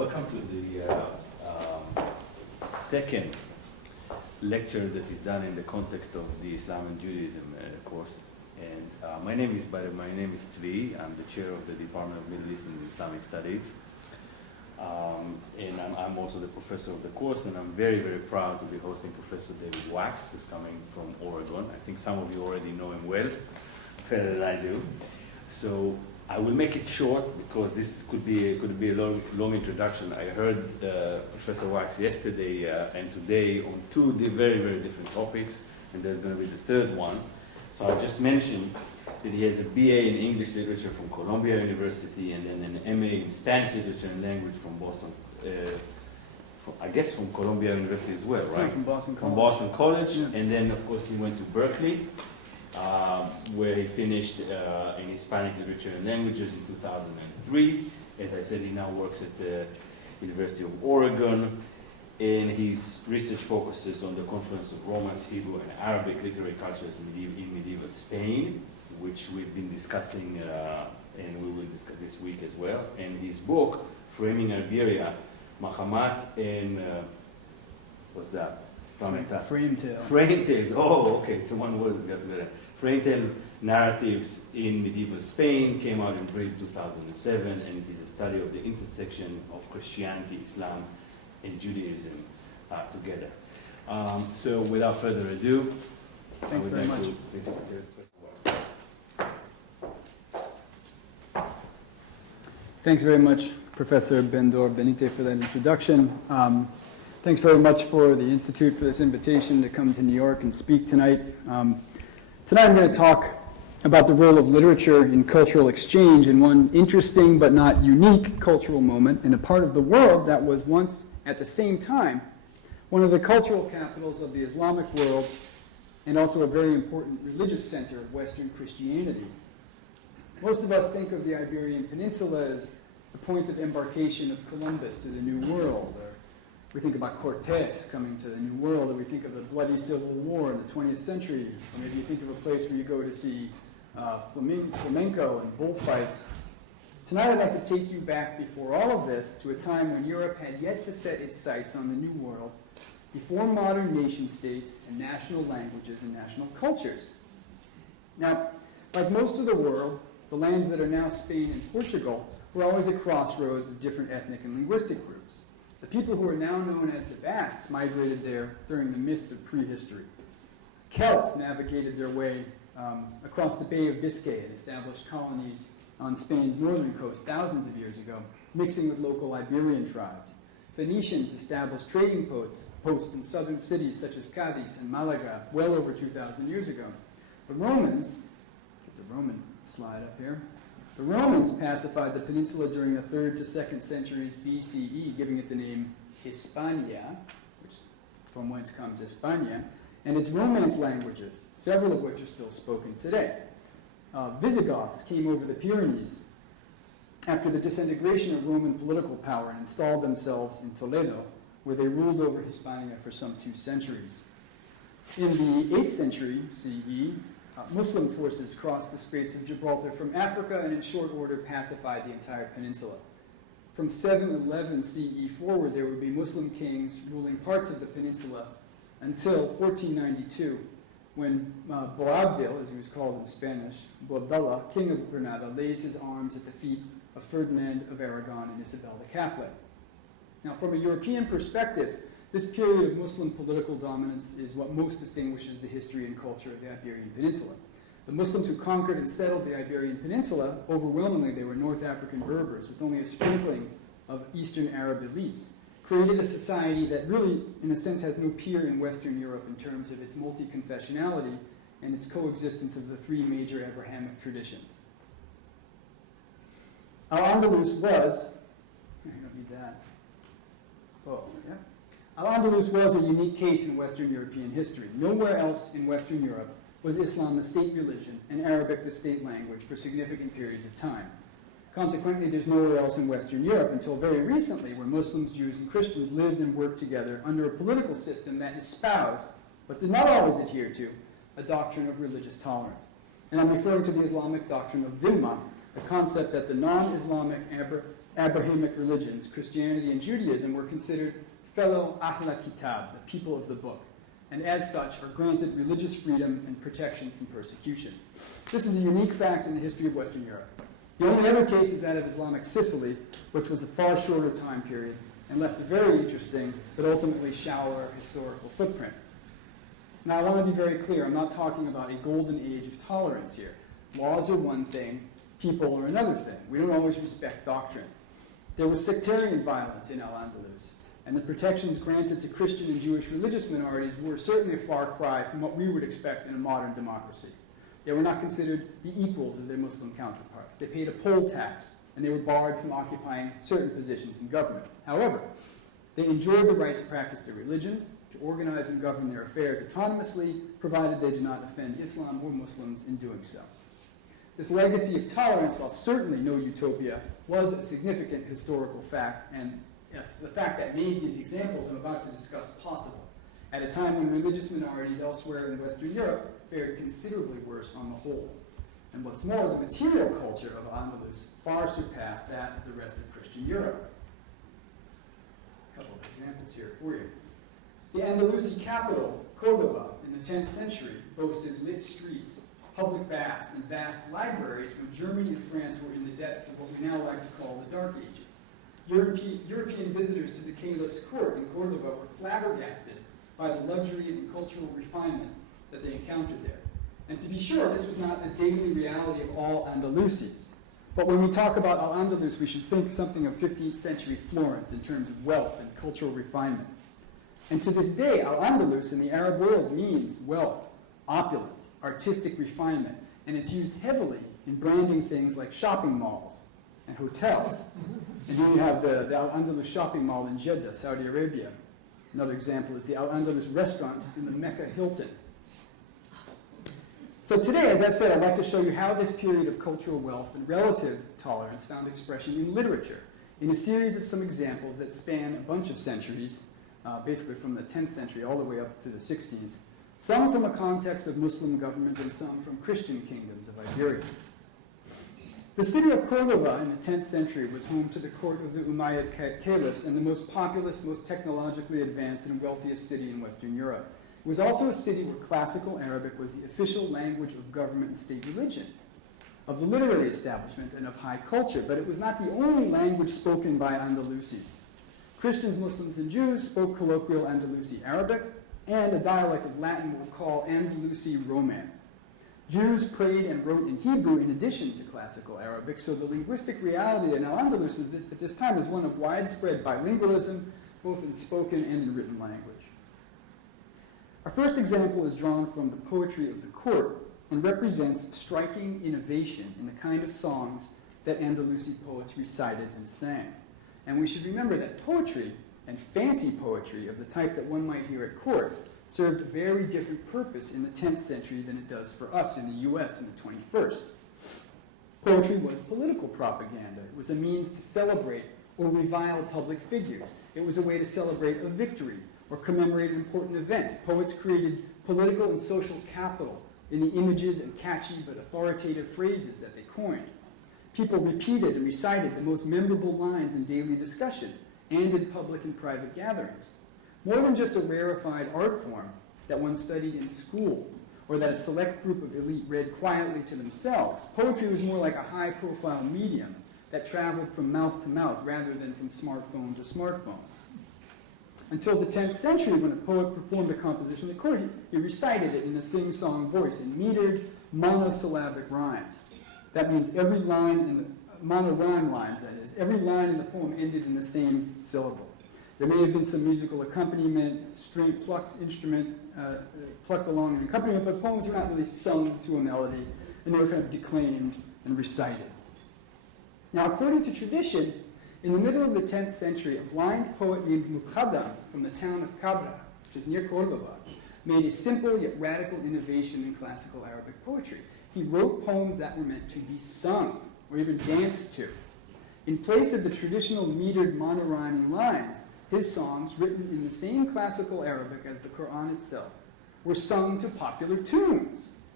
Welcome to the second lecture that is done in the context of the Islam and Judaism course. And my name is Tzvi. I'm the chair of the Department of Middle East and Islamic Studies. And I'm also the professor of the course, and I'm very, very proud to be hosting Professor David Wacks, who's coming from Oregon. I think some of you already know him well, better than I do. So I will make it short because this could be a long introduction. I heard Professor Wacks yesterday and today on two very, very different topics, and there's going to be the third one. So I'll just mention that he has a BA in English Literature from Columbia University, and then an MA in Spanish Literature and Language from Boston, from Columbia University as well, right? Yeah, from Boston College. From Boston College, yeah. And then of course he went to Berkeley, where he finished in Hispanic Literature and Languages in 2003. As I said, he now works at the University of Oregon, and his research focuses on the confluence of Romance, Hebrew, and Arabic literary cultures in medieval Spain, which we've been discussing and we will discuss this week as well. And his book, Framing Iberia, Muhammad and what's that? Frame Tale. Frame Tales. Oh, okay. It's a one word we got together. Frame Tale Narratives in Medieval Spain came out in Britain 2007, and it is a study of the intersection of Christianity, Islam, and Judaism together. So without further ado, Thank you very much. Thanks very much, Professor Bendor Benite, for that introduction. Thanks very much for the Institute for this invitation to come to New York and speak tonight. Tonight I'm going to talk about the role of literature in cultural exchange in one interesting but not unique cultural moment in a part of the world that was once, at the same time, one of the cultural capitals of the Islamic world and also a very important religious center of Western Christianity. Most of us think of the Iberian Peninsula as the point of embarkation of Columbus to the New World, or we think about Cortes coming to the New World, or we think of the bloody Civil War in the 20th century, or maybe you think of a place where you go to see flamenco and bullfights. Tonight I'd like to take you back before all of this to a time when Europe had yet to set its sights on the New World, before modern nation states and national languages and national cultures. Now, like most of the world, the lands that are now Spain and Portugal were always at crossroads of different ethnic and linguistic groups. The people who are now known as the Basques migrated there during the mists of prehistory. Celts navigated their way across the Bay of Biscay and established colonies on Spain's northern coast thousands of years ago, mixing with local Iberian tribes. Phoenicians established trading posts in southern cities such as Cadiz and Malaga well over 2,000 years ago. The Romans, get the Roman slide up here, the Romans pacified the peninsula during the 3rd to 2nd centuries BCE, giving it the name Hispania, which from whence comes Hispania, and its Romance languages, several of which are still spoken today. Visigoths came over the Pyrenees after the disintegration of Roman political power and installed themselves in Toledo, where they ruled over Hispania for some 2 centuries. In the 8th century CE, Muslim forces crossed the Straits of Gibraltar from Africa and in short order pacified the entire peninsula. From 711 CE forward, there would be Muslim kings ruling parts of the peninsula until 1492, when Boabdil, as he was called in Spanish, Boabdallah, king of Granada, lays his arms at the feet of Ferdinand of Aragon and Isabel the Catholic. Now, from a European perspective, this period of Muslim political dominance is what most distinguishes the history and culture of the Iberian Peninsula. The Muslims who conquered and settled the Iberian Peninsula, overwhelmingly they were North African Berbers, with only a sprinkling of Eastern Arab elites, created a society that really, in a sense, has no peer in Western Europe in terms of its multi-confessionality and its coexistence of the 3 major Abrahamic traditions. Al-Andalus was, I don't need that. Oh, yeah. Al-Andalus was a unique case in Western European history. Nowhere else in Western Europe was Islam the state religion and Arabic the state language for significant periods of time. Consequently, there's nowhere else in Western Europe until very recently where Muslims, Jews, and Christians lived and worked together under a political system that espoused, but did not always adhere to, a doctrine of religious tolerance. And I'm referring to the Islamic doctrine of dhimma, the concept that the non-Islamic Abrahamic religions, Christianity and Judaism, were considered fellow Ahl Kitab, the people of the book, and as such are granted religious freedom and protections from persecution. This is a unique fact in the history of Western Europe. The only other case is that of Islamic Sicily, which was a far shorter time period and left a very interesting but ultimately shallower historical footprint. Now, I want to be very clear. I'm not talking about a golden age of tolerance here. Laws are one thing, people are another thing. We don't always respect doctrine. There was sectarian violence in Al-Andalus, and the protections granted to Christian and Jewish religious minorities were certainly a far cry from what we would expect in a modern democracy. They were not considered the equals of their Muslim counterparts. They paid a poll tax, and they were barred from occupying certain positions in government. However, they enjoyed the right to practice their religions, to organize and govern their affairs autonomously, provided they did not offend Islam or Muslims in doing so. This legacy of tolerance, while certainly no utopia, was a significant historical fact, and yes, the fact that made these examples I'm about to discuss possible, at a time when religious minorities elsewhere in Western Europe fared considerably worse on the whole. And what's more, the material culture of Al-Andalus far surpassed that of the rest of Christian Europe. A couple of examples here for you. The Andalusi capital, Córdoba, in the 10th century, boasted lit streets, public baths, and vast libraries when Germany and France were in the depths of what we now like to call the Dark Ages. European visitors to the caliph's court in Córdoba were flabbergasted by the luxury and cultural refinement that they encountered there. And to be sure, this was not the daily reality of all Andalusis. But when we talk about Al-Andalus, we should think something of 15th century Florence in terms of wealth and cultural refinement. And to this day, Al-Andalus in the Arab world means wealth, opulence, artistic refinement, and it's used heavily in branding things like shopping malls and hotels. And here you have the Al-Andalus shopping mall in Jeddah, Saudi Arabia. Another example is the Al-Andalus restaurant in the Mecca Hilton. So today, as I've said, I'd like to show you how this period of cultural wealth and relative tolerance found expression in literature, in a series of some examples that span a bunch of centuries, basically from the 10th century all the way up to the 16th, some from a context of Muslim government and some from Christian kingdoms of Iberia. The city of Córdoba in the 10th century was home to the court of the Umayyad caliphs and the most populous, most technologically advanced, and wealthiest city in Western Europe. It was also a city where classical Arabic was the official language of government and state religion, of the literary establishment, and of high culture, but it was not the only language spoken by Andalusis. Christians, Muslims, and Jews spoke colloquial Andalusi Arabic and a dialect of Latin we'll call Andalusi Romance. Jews prayed and wrote in Hebrew in addition to classical Arabic, so the linguistic reality in Al-Andalus at this time is one of widespread bilingualism, both in spoken and in written language. Our first example is drawn from the poetry of the court and represents striking innovation in the kind of songs that Andalusi poets recited and sang. And we should remember that poetry, and fancy poetry of the type that one might hear at court, served a very different purpose in the 10th century than it does for us in the US in the 21st. Poetry was political propaganda. It was a means to celebrate or revile public figures. It was a way to celebrate a victory or commemorate an important event. Poets created political and social capital in the images and catchy but authoritative phrases that they coined. People repeated and recited the most memorable lines in daily discussion and in public and private gatherings. More than just a rarefied art form that one studied in school or that a select group of elite read quietly to themselves, poetry was more like a high-profile medium that traveled from mouth to mouth rather than from smartphone to smartphone. Until the 10th century, when a poet performed a composition at court, he recited it in a sing-song voice in metered, monosyllabic rhymes. That means every line in the monorhyme lines, that is, every line in the poem ended in the same syllable. There may have been some musical accompaniment, string plucked instrument, plucked along an accompaniment, but poems were not really sung to a melody, and they were kind of declaimed and recited. Now, according to tradition, in the middle of the 10th century, a blind poet named Muqaddam from the town of Cabra, which is near Córdoba, made a simple yet radical innovation in classical Arabic poetry. He wrote poems that were meant to be sung or even danced to. In place of the traditional metered monorhyming lines, his songs, written in the same classical Arabic as the Quran itself, were sung to popular tunes.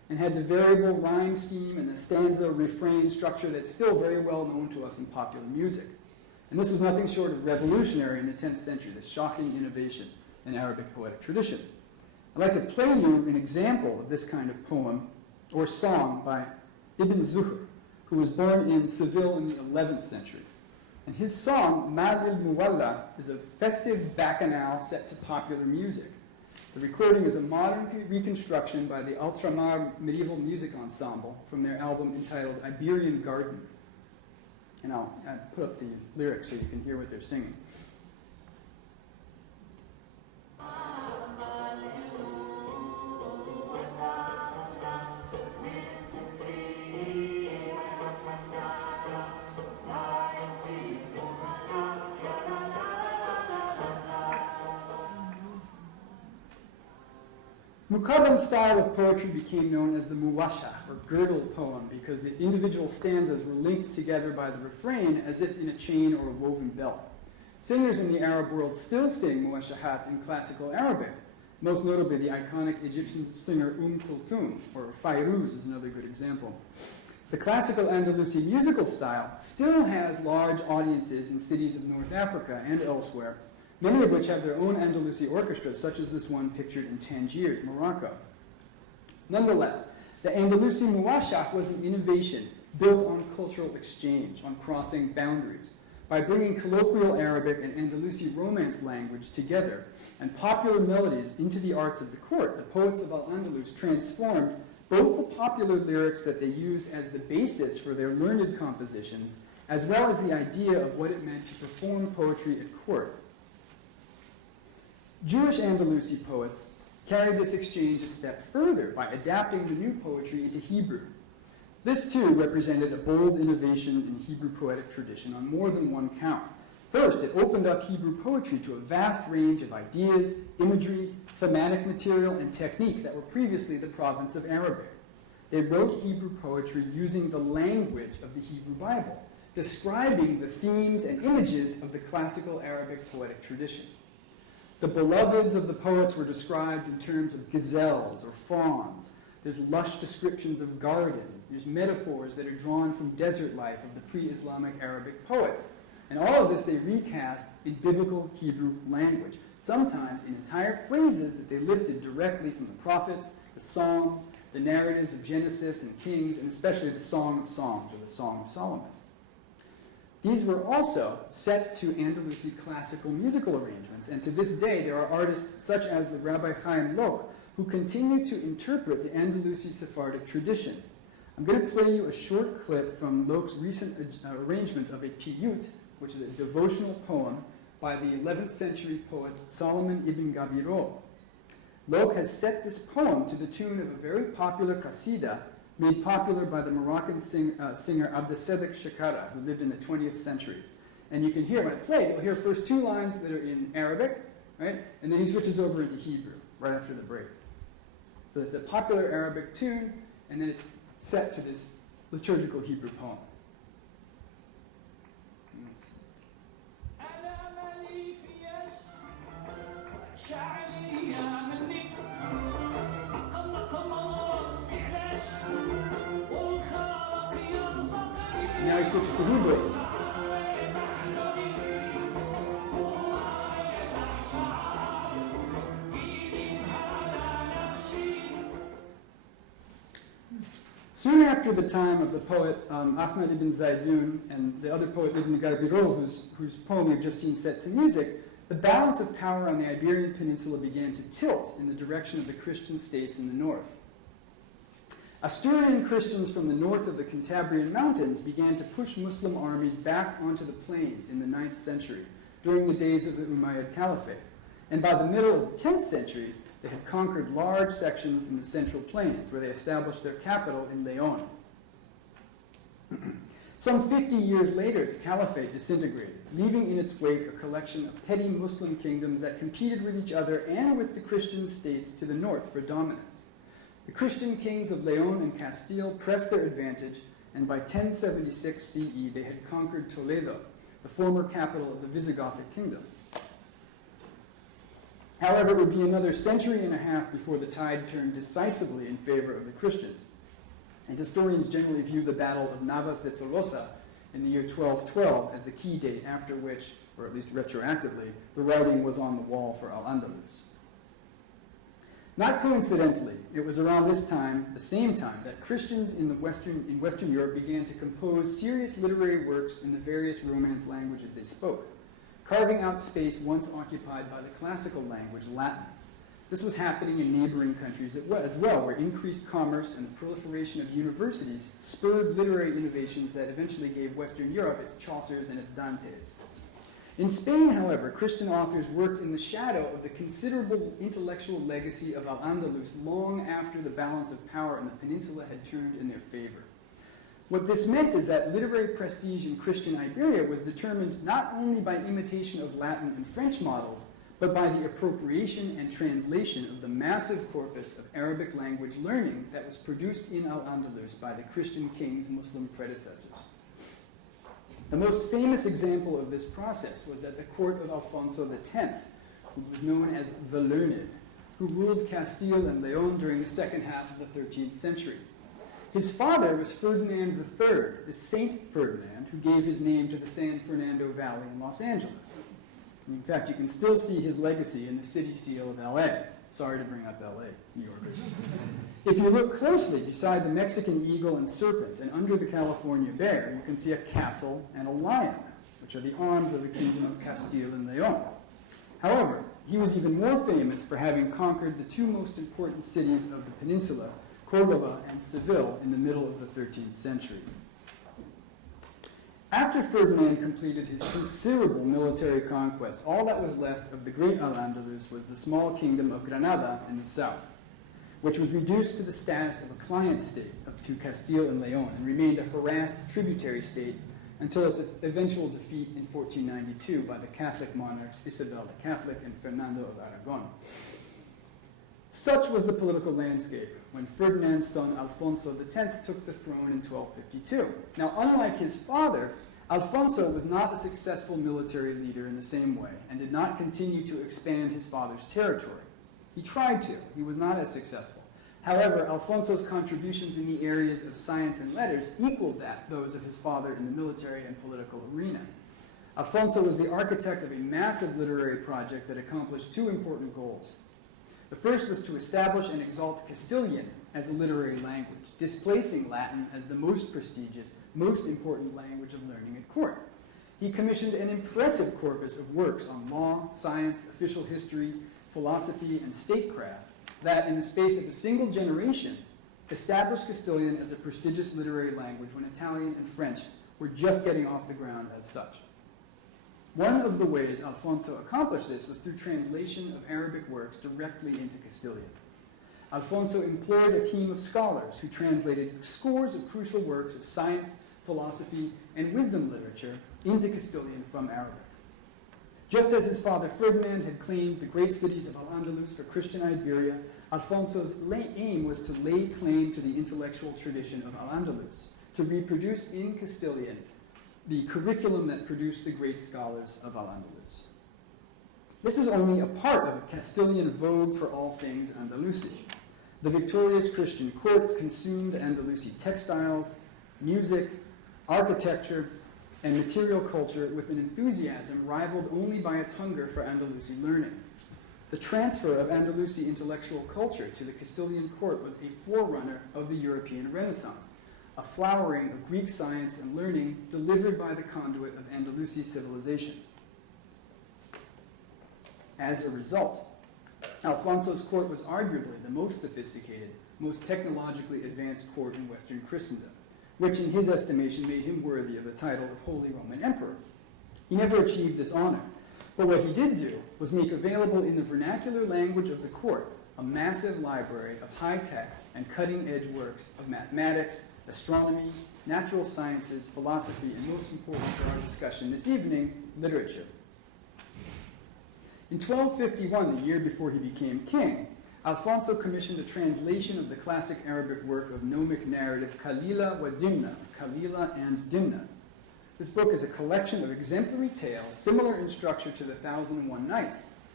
and had the variable rhyme scheme and the stanza-refrain structure that's still very well known to us in popular music. And this was nothing short of revolutionary in the 10th century, this shocking innovation in Arabic poetic tradition. I'd like to play you an example of this kind of poem or song by Ibn Zuhr, who was born in Seville in the 11th century. And his song, Mad al-Muwalla, is a festive bacchanal set to popular music. The recording is a modern reconstruction by the Ultramar Medieval Music Ensemble from their album entitled Iberian Garden. And I'll put up the lyrics so you can hear what they're singing. Muqaddam style of poetry became known as the muwashah, or girdle poem, because the individual stanzas were linked together by the refrain as if in a chain or a woven belt. Singers in the Arab world still sing muwashahat in classical Arabic, most notably the iconic Egyptian singer Kulthum, or Fairuz is another good example. The classical Andalusi musical style still has large audiences in cities of North Africa and elsewhere, many of which have their own Andalusi orchestras, such as this one pictured in Tangier, Morocco. Nonetheless, the Andalusi muwashah was an innovation built on cultural exchange, on crossing boundaries. By bringing colloquial Arabic and Andalusi Romance language together and popular melodies into the arts of the court, the poets of Al-Andalus transformed both the popular lyrics that they used as the basis for their learned compositions, as well as the idea of what it meant to perform poetry at court. Jewish Andalusi poets carried this exchange a step further by adapting the new poetry into Hebrew. This, too, represented a bold innovation in Hebrew poetic tradition on more than one count. First, it opened up Hebrew poetry to a vast range of ideas, imagery, thematic material, and technique that were previously the province of Arabic. They wrote Hebrew poetry using the language of the Hebrew Bible, describing the themes and images of the classical Arabic poetic tradition. The beloveds of the poets were described in terms of gazelles or fawns. There's lush descriptions of gardens. There's metaphors that are drawn from desert life of the pre-Islamic Arabic poets. And all of this they recast in biblical Hebrew language, sometimes in entire phrases that they lifted directly from the prophets, the Psalms, the narratives of Genesis and Kings, and especially the Song of Songs, or the Song of Solomon. These were also set to Andalusi classical musical arrangements, and to this day there are artists such as the Rabbi Chaim Lok who continue to interpret the Andalusi Sephardic tradition. I'm going to play you a short clip from Lok's recent arrangement of a piyut, which is a devotional poem by the 11th century poet Solomon ibn Gabirol. Lok has set this poem to the tune of a very popular qasida made popular by the Moroccan singer Abdesedek Shekara, who lived in the 20th century. And you can hear, when I play, you'll hear first two lines that are in Arabic, right? And then he switches over into Hebrew right after the break. So it's a popular Arabic tune, and then it's set to this liturgical Hebrew poem. Now he switches to Hebrew. Soon after the time of the poet Ahmad ibn Zaydun and the other poet Ibn Garbirol, whose poem we've just seen set to music, the balance of power on the Iberian Peninsula began to tilt in the direction of the Christian states in the north. Asturian Christians from the north of the Cantabrian Mountains began to push Muslim armies back onto the plains in the 9th century, during the days of the Umayyad Caliphate. And by the middle of the 10th century, they had conquered large sections in the Central Plains, where they established their capital in Leon. Some 50 years later, the Caliphate disintegrated, leaving in its wake a collection of petty Muslim kingdoms that competed with each other and with the Christian states to the north for dominance. The Christian kings of Leon and Castile pressed their advantage, and by 1076 CE, they had conquered Toledo, the former capital of the Visigothic kingdom. However, it would be another century and a half before the tide turned decisively in favor of the Christians. And historians generally view the Battle of Navas de Tolosa in the year 1212 as the key date after which, or at least retroactively, the writing was on the wall for Al-Andalus. Not coincidentally, it was around this time, the same time, that Christians in Western Europe began to compose serious literary works in the various Romance languages they spoke, carving out space once occupied by the classical language, Latin. This was happening in neighboring countries as well, where increased commerce and the proliferation of universities spurred literary innovations that eventually gave Western Europe its Chaucers and its Dantes. In Spain, however, Christian authors worked in the shadow of the considerable intellectual legacy of Al-Andalus long after the balance of power in the peninsula had turned in their favor. What this meant is that literary prestige in Christian Iberia was determined not only by imitation of Latin and French models, but by the appropriation and translation of the massive corpus of Arabic language learning that was produced in Al-Andalus by the Christian king's Muslim predecessors. The most famous example of this process was at the court of Alfonso X, who was known as the Learned, who ruled Castile and Leon during the second half of the 13th century. His father was Ferdinand III, the Saint Ferdinand, who gave his name to the San Fernando Valley in Los Angeles. In fact, you can still see his legacy in the city seal of LA. Sorry to bring up LA, New Yorkers. If you look closely beside the Mexican eagle and serpent and under the California bear, you can see a castle and a lion, which are the arms of the kingdom of Castile and Leon. However, he was even more famous for having conquered the two most important cities of the peninsula, Córdoba and Seville, in the middle of the 13th century. After Ferdinand completed his considerable military conquests, all that was left of the great Al-Andalus was the small kingdom of Granada in the south, which was reduced to the status of a client state to Castile and Leon and remained a harassed tributary state until its eventual defeat in 1492 by the Catholic monarchs Isabel the Catholic and Fernando of Aragon. Such was the political landscape when Ferdinand's son Alfonso X took the throne in 1252. Now, unlike his father, Alfonso was not a successful military leader in the same way and did not continue to expand his father's territory. He tried to. He was not as successful. However, Alfonso's contributions in the areas of science and letters equaled those of his father in the military and political arena. Alfonso was the architect of a massive literary project that accomplished two important goals. The first was to establish and exalt Castilian as a literary language, displacing Latin as the most prestigious, most important language of learning at court. He commissioned an impressive corpus of works on law, science, official history, philosophy, and statecraft that, in the space of a single generation, established Castilian as a prestigious literary language when Italian and French were just getting off the ground as such. One of the ways Alfonso accomplished this was through translation of Arabic works directly into Castilian. Alfonso employed a team of scholars who translated scores of crucial works of science, philosophy, and wisdom literature into Castilian from Arabic. Just as his father Ferdinand had claimed the great cities of Al-Andalus for Christian Iberia, Alfonso's aim was to lay claim to the intellectual tradition of Al-Andalus, to reproduce in Castilian the curriculum that produced the great scholars of Al-Andalus. This was only a part of a Castilian vogue for all things Andalusi. The victorious Christian court consumed Andalusi textiles, music, architecture, and material culture with an enthusiasm rivaled only by its hunger for Andalusi learning. The transfer of Andalusi intellectual culture to the Castilian court was a forerunner of the European Renaissance, a flowering of Greek science and learning delivered by the conduit of Andalusi civilization. As a result, Alfonso's court was arguably the most sophisticated, most technologically advanced court in Western Christendom, which in his estimation made him worthy of the title of Holy Roman Emperor. He never achieved this honor, but what he did do was make available in the vernacular language of the court a massive library of high-tech and cutting-edge works of mathematics, astronomy, natural sciences, philosophy, and most important for our discussion this evening, literature. In 1251, the year before he became king, Alfonso commissioned a translation of the classic Arabic work of gnomic narrative Kalila wa Dimna, Kalila and Dimna. This book is a collection of exemplary tales similar in structure to the 1001 Nights,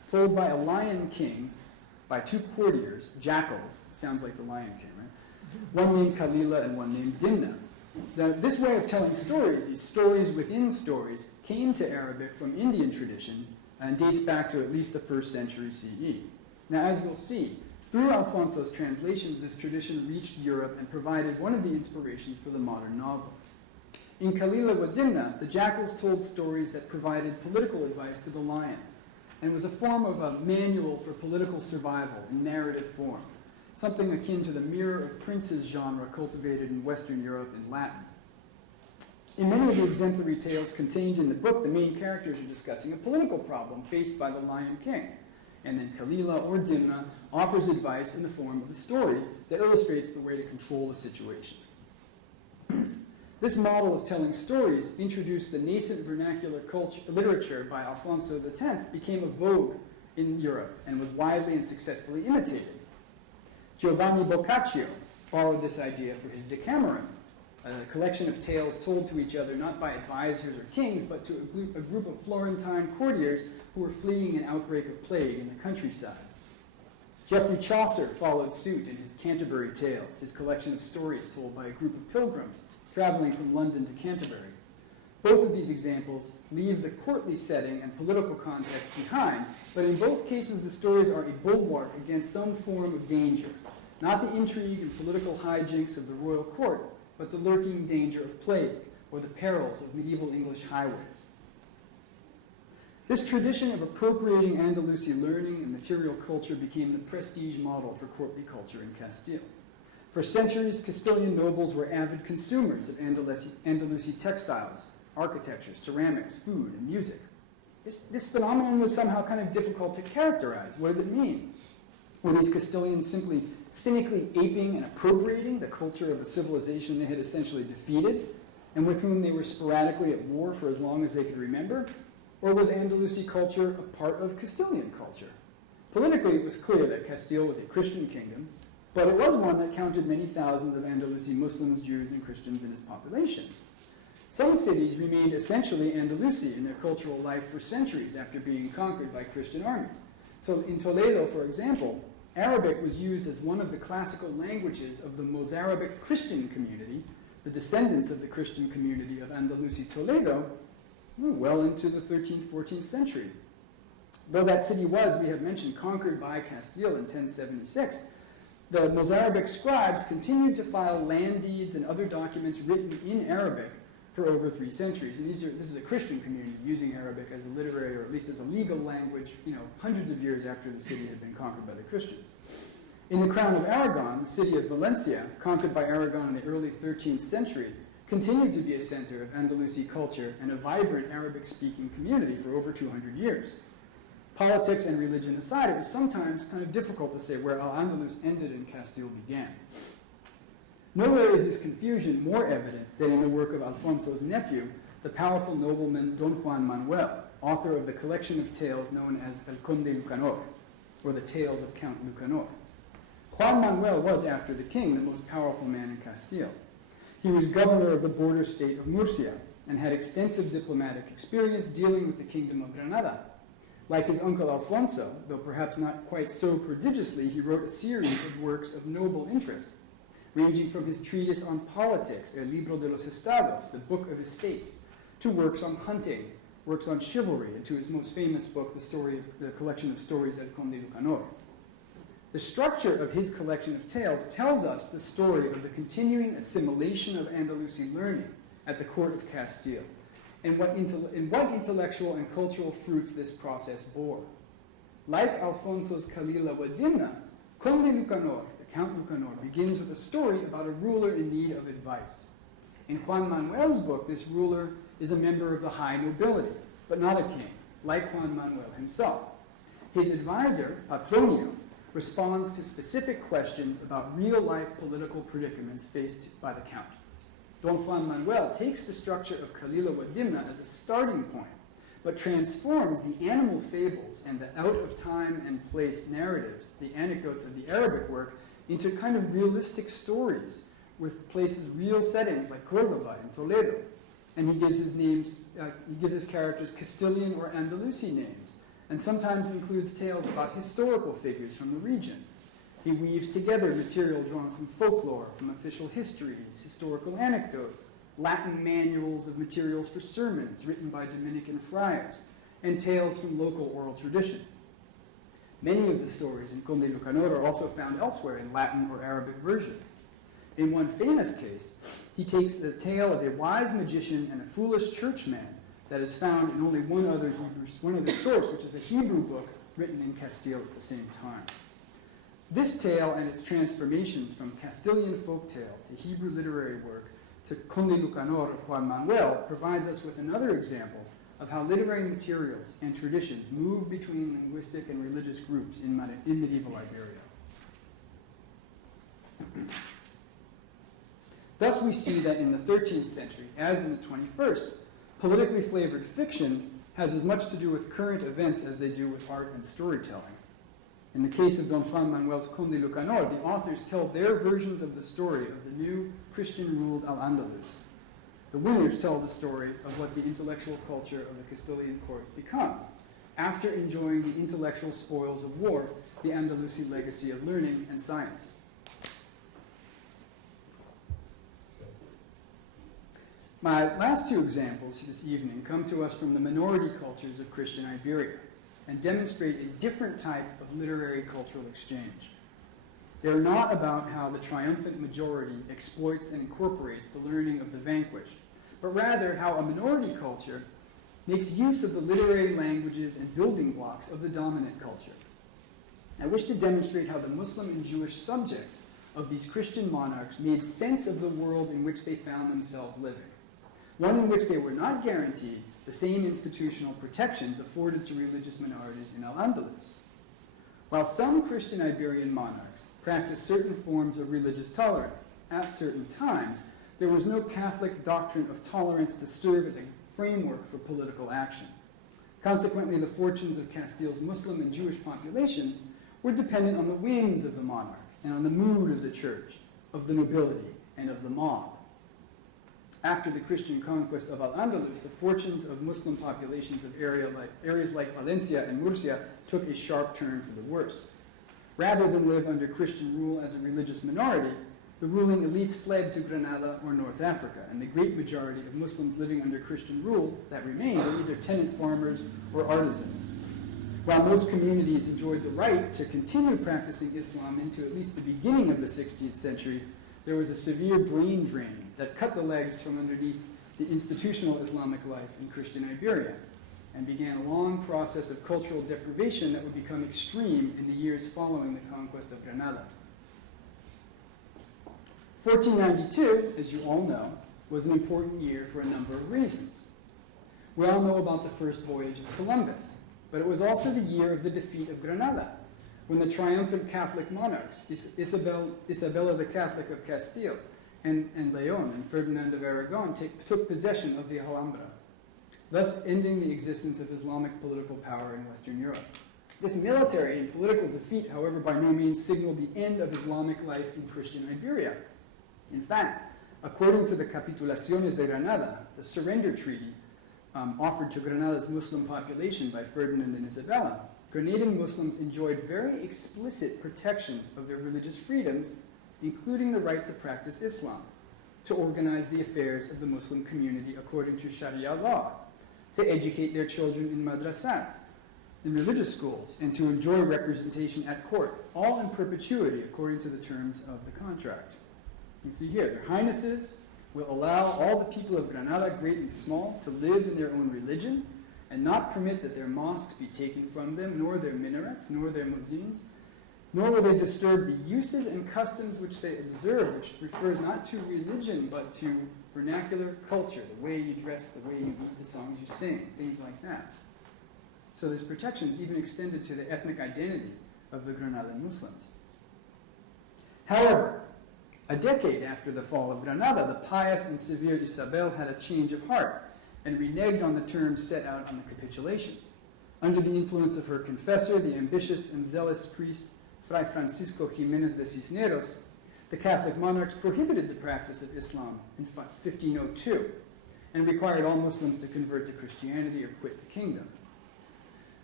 told by a lion king by two courtiers, jackals, sounds like the Lion King, right? One named Kalila and one named Dimna. Now, this way of telling stories, these stories within stories, came to Arabic from Indian tradition and dates back to at least the 1st century CE. Now, as we'll see, through Alfonso's translations, this tradition reached Europe and provided one of the inspirations for the modern novel. In Kalila wa Dimna, the jackals told stories that provided political advice to the lion, and was a form of a manual for political survival in narrative form, something akin to the Mirror of Princes genre cultivated in Western Europe in Latin. In many of the exemplary tales contained in the book, the main characters are discussing a political problem faced by the Lion King, and then Kalila or Dimna offers advice in the form of a story that illustrates the way to control the situation. This model of telling stories, introduced the nascent vernacular literature by Alfonso X, became a vogue in Europe and was widely and successfully imitated. Giovanni Boccaccio borrowed this idea for his Decameron, a collection of tales told to each other not by advisors or kings, but to a group of Florentine courtiers who were fleeing an outbreak of plague in the countryside. Geoffrey Chaucer followed suit in his Canterbury Tales, his collection of stories told by a group of pilgrims traveling from London to Canterbury. Both of these examples leave the courtly setting and political context behind, but in both cases the stories are a bulwark against some form of danger, not the intrigue and political hijinks of the royal court, but the lurking danger of plague or the perils of medieval English highways. This tradition of appropriating Andalusi learning and material culture became the prestige model for courtly culture in Castile. For centuries, Castilian nobles were avid consumers of Andalusi textiles, architecture, ceramics, food, and music. This phenomenon was somehow kind of difficult to characterize. What did it mean? Were these Castilians simply cynically aping and appropriating the culture of a civilization they had essentially defeated, and with whom they were sporadically at war for as long as they could remember? Or was Andalusi culture a part of Castilian culture? Politically, it was clear that Castile was a Christian kingdom, but it was one that counted many thousands of Andalusi Muslims, Jews, and Christians in its population. Some cities remained essentially Andalusi in their cultural life for centuries after being conquered by Christian armies. So in Toledo, for example, Arabic was used as one of the classical languages of the Mozarabic Christian community, the descendants of the Christian community of Andalusi Toledo, well into the 13th, 14th century. Though that city was, we have mentioned, conquered by Castile in 1076, the Mozarabic scribes continued to file land deeds and other documents written in Arabic for over 3 centuries. And this is a Christian community using Arabic as a literary, or at least as a legal language, hundreds of years after the city had been conquered by the Christians. In the Crown of Aragon, the city of Valencia, conquered by Aragon in the early 13th century, continued to be a center of Andalusi culture and a vibrant Arabic-speaking community for over 200 years. Politics and religion aside, it was sometimes kind of difficult to say where Al-Andalus ended and Castile began. Nowhere is this confusion more evident than in the work of Alfonso's nephew, the powerful nobleman Don Juan Manuel, author of the collection of tales known as El Conde Lucanor, or the Tales of Count Lucanor. Juan Manuel was, after the king, the most powerful man in Castile. He was governor of the border state of Murcia and had extensive diplomatic experience dealing with the kingdom of Granada. Like his uncle Alfonso, though perhaps not quite so prodigiously, he wrote a series of works of noble interest, ranging from his treatise on politics, El Libro de los Estados, the Book of Estates, to works on hunting, works on chivalry, and to his most famous book, the collection of stories El Conde Lucanor. The structure of his collection of tales tells us the story of the continuing assimilation of Andalusi learning at the court of Castile, and what intellectual and cultural fruits this process bore. Like Alfonso's Kalila wa Dimna, Conde Lucanor, the Count Lucanor, begins with a story about a ruler in need of advice. In Juan Manuel's book, this ruler is a member of the high nobility, but not a king, like Juan Manuel himself. His advisor, Patronio, responds to specific questions about real-life political predicaments faced by the Count. Don Juan Manuel takes the structure of Kalila wa Dimna as a starting point, but transforms the animal fables and the out-of-time and place narratives, the anecdotes of the Arabic work, into kind of realistic stories with places, real settings like Córdoba and Toledo. And he gives his characters Castilian or Andalusi names, and sometimes includes tales about historical figures from the region. He weaves together material drawn from folklore, from official histories, historical anecdotes, Latin manuals of materials for sermons written by Dominican friars, and tales from local oral tradition. Many of the stories in Conde Lucanor are also found elsewhere in Latin or Arabic versions. In one famous case, he takes the tale of a wise magician and a foolish churchman that is found in only one other source, which is a Hebrew book written in Castile at the same time. This tale and its transformations from Castilian folktale to Hebrew literary work to Conde Lucanor of Juan Manuel provides us with another example of how literary materials and traditions move between linguistic and religious groups in medieval Iberia. Thus we see that in the 13th century, as in the 21st, politically flavored fiction has as much to do with current events as they do with art and storytelling. In the case of Don Juan Manuel's Conde Lucanor, the authors tell their versions of the story of the new Christian-ruled Al-Andalus. The winners tell the story of what the intellectual culture of the Castilian court becomes, after enjoying the intellectual spoils of war, the Andalusi legacy of learning and science. My last two examples this evening come to us from the minority cultures of Christian Iberia and demonstrate a different type of literary cultural exchange. They are not about how the triumphant majority exploits and incorporates the learning of the vanquished, but rather how a minority culture makes use of the literary languages and building blocks of the dominant culture. I wish to demonstrate how the Muslim and Jewish subjects of these Christian monarchs made sense of the world in which they found themselves living, one in which they were not guaranteed the same institutional protections afforded to religious minorities in Al-Andalus. While some Christian Iberian monarchs practiced certain forms of religious tolerance at certain times, there was no Catholic doctrine of tolerance to serve as a framework for political action. Consequently, the fortunes of Castile's Muslim and Jewish populations were dependent on the whims of the monarch and on the mood of the church, of the nobility, and of the mob. After the Christian conquest of Al-Andalus, the fortunes of Muslim populations of areas like Valencia and Murcia took a sharp turn for the worse. Rather than live under Christian rule as a religious minority, the ruling elites fled to Granada or North Africa, and the great majority of Muslims living under Christian rule that remained were either tenant farmers or artisans. While most communities enjoyed the right to continue practicing Islam into at least the beginning of the 16th century, there was a severe brain drain that cut the legs from underneath the institutional Islamic life in Christian Iberia and began a long process of cultural deprivation that would become extreme in the years following the conquest of Granada. 1492, as you all know, was an important year for a number of reasons. We all know about the first voyage of Columbus, but it was also the year of the defeat of Granada, when the triumphant Catholic monarchs, Isabella the Catholic of Castile and Leon and Ferdinand of Aragon, took possession of the Alhambra, thus ending the existence of Islamic political power in Western Europe. This military and political defeat, however, by no means signaled the end of Islamic life in Christian Iberia. In fact, according to the Capitulaciones de Granada, the surrender treaty offered to Granada's Muslim population by Ferdinand and Isabella, Grenadian Muslims enjoyed very explicit protections of their religious freedoms, including the right to practice Islam, to organize the affairs of the Muslim community according to Sharia law, to educate their children in madrasat, in religious schools, and to enjoy representation at court, all in perpetuity according to the terms of the contract. You see here, their highnesses will allow all the people of Granada, great and small, to live in their own religion and not permit that their mosques be taken from them, nor their minarets, nor their muezzins, nor will they disturb the uses and customs which they observe, which refers not to religion, but to vernacular culture, the way you dress, the way you eat, the songs you sing, things like that. So there's protections even extended to the ethnic identity of the Granadan Muslims. However, a decade after the fall of Granada, the pious and severe Isabel had a change of heart and reneged on the terms set out on the capitulations. Under the influence of her confessor, the ambitious and zealous priest Fray Francisco Jiménez de Cisneros, the Catholic monarchs prohibited the practice of Islam in 1502 and required all Muslims to convert to Christianity or quit the kingdom.